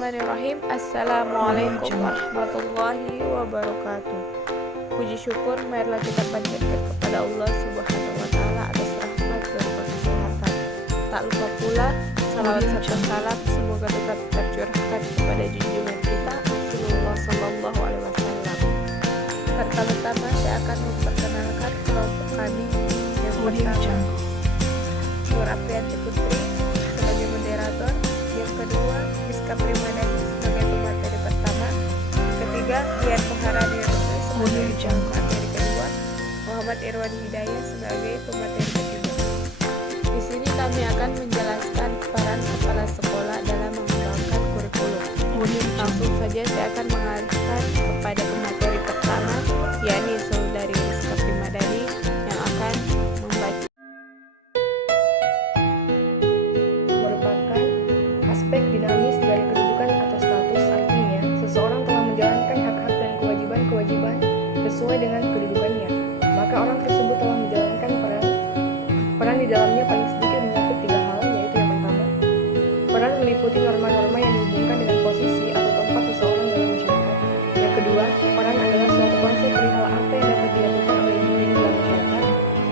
Bismillahirrahmanirrahim. Assalamualaikum warahmatullahi wabarakatuh. Puji syukur marilah kita panjatkan kepada Allah Subhanahu wa taala atas rahmat dan kesehatan. Tak lupa pula salawat serta salam semoga tetap tercurahkan kepada junjungan kita Rasulullah sallallahu alaihi wasallam. Pertama-tama saya akan memperkenalkan kelompok kami yang pertama Nur Aprianti Putri sebagai moderator, yang kedua Miska Primadani sebagai pemateri pertama, ketiga Dian Maharani sebagai pemateri kedua, Muhammad Irwan Hidayah sebagai pemateri ketiga. Di sini kami akan menjelaskan peran kepala sekolah dalam mengembangkan kurikulum. Langsung saja saya akan mengalihkan kepada pemateri pertama, yakni Saudari Miska Primadani yang akan membaca. Aspek dinamis dari kedudukan atau status, artinya seseorang telah menjalankan hak-hak dan kewajiban-kewajiban sesuai dengan kedudukannya, maka orang tersebut telah menjalankan peran di dalamnya paling sedikit mencakup 3 hal, yaitu yang pertama, peran meliputi norma-norma yang dihubungkan dengan posisi atau tempat seseorang dalam masyarakat. Yang kedua, peran adalah suatu konsep perihal apa yang dapat dilakukan oleh individu dalam masyarakat.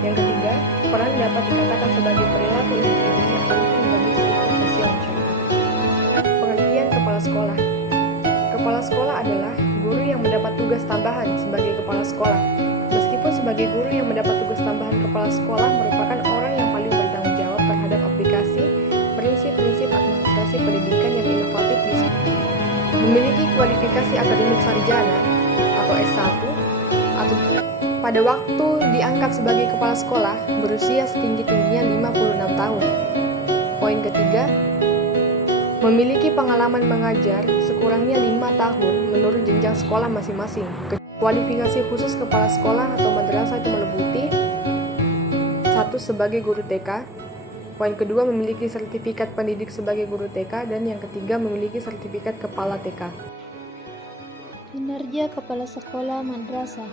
Yang ketiga, peran dapat dikatakan sebagai perilaku individu yang penting bagi struktur sosial masyarakat. Kepala sekolah. Kepala sekolah adalah guru yang mendapat tugas tambahan sebagai kepala sekolah. Meskipun sebagai guru yang mendapat tugas tambahan kepala sekolah merupakan orang yang paling bertanggung jawab terhadap aplikasi prinsip-prinsip administrasi pendidikan yang inovatif di sekolah. Memiliki kualifikasi akademik sarjana atau S1 atau pada waktu diangkat sebagai kepala sekolah berusia setinggi-tingginya 56 tahun. Poin ketiga, memiliki pengalaman mengajar sekurangnya 5 tahun menurut jenjang sekolah masing-masing. Kualifikasi khusus kepala sekolah atau madrasah itu meliputi 1. Sebagai guru TK. Poin kedua, memiliki sertifikat pendidik sebagai guru TK. Dan yang ketiga, memiliki sertifikat kepala TK. Kinerja kepala sekolah madrasah.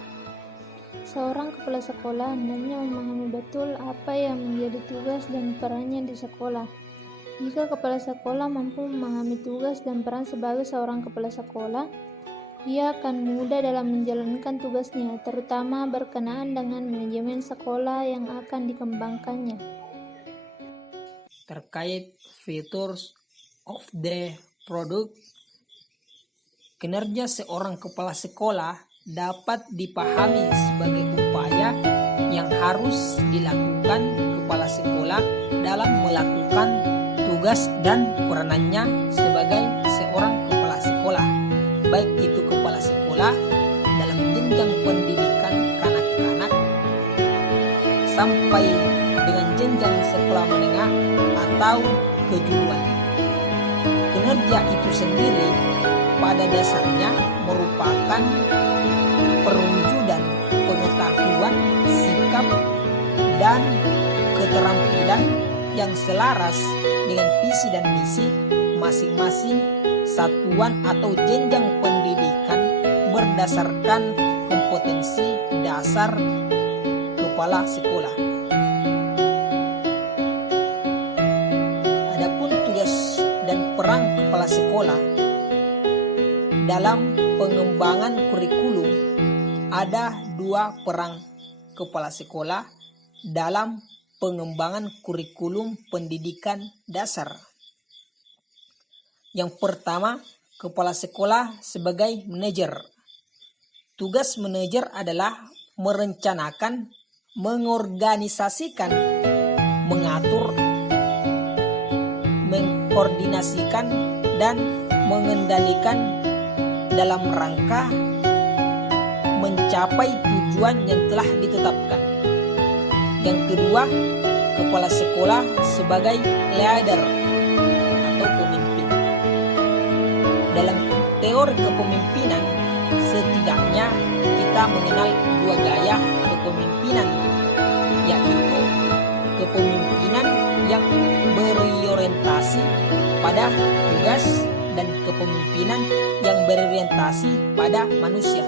Seorang kepala sekolah hendaknya memahami betul apa yang menjadi tugas dan perannya di sekolah. Jika kepala sekolah mampu memahami tugas dan peran sebagai seorang kepala sekolah, ia akan mudah dalam menjalankan tugasnya, terutama berkenaan dengan manajemen sekolah yang akan dikembangkannya. Terkait features of the product, kinerja seorang kepala sekolah dapat dipahami sebagai upaya yang harus dilakukan kepala sekolah dalam melakukan tugas dan peranannya sebagai seorang kepala sekolah, baik itu kepala sekolah dalam jenjang pendidikan kanak-kanak sampai dengan jenjang sekolah menengah atau kejuruan. Kinerja itu sendiri pada dasarnya merupakan perwujudan pengetahuan, sikap, dan keterampilan yang selaras dengan visi dan misi masing-masing satuan atau jenjang pendidikan berdasarkan kompetensi dasar kepala sekolah. Adapun tugas dan peran kepala sekolah dalam pengembangan kurikulum, ada 2 peran kepala sekolah dalam pengembangan kurikulum pendidikan dasar. Yang pertama, kepala sekolah sebagai manajer. Tugas manajer adalah merencanakan, mengorganisasikan, mengatur, mengkoordinasikan, dan mengendalikan dalam rangka mencapai tujuan yang telah ditetapkan. Yang kedua, kepala sekolah sebagai leader atau pemimpin. Dalam teori kepemimpinan, setidaknya kita mengenal 2 gaya kepemimpinan, yaitu kepemimpinan yang berorientasi pada tugas dan kepemimpinan yang berorientasi pada manusia.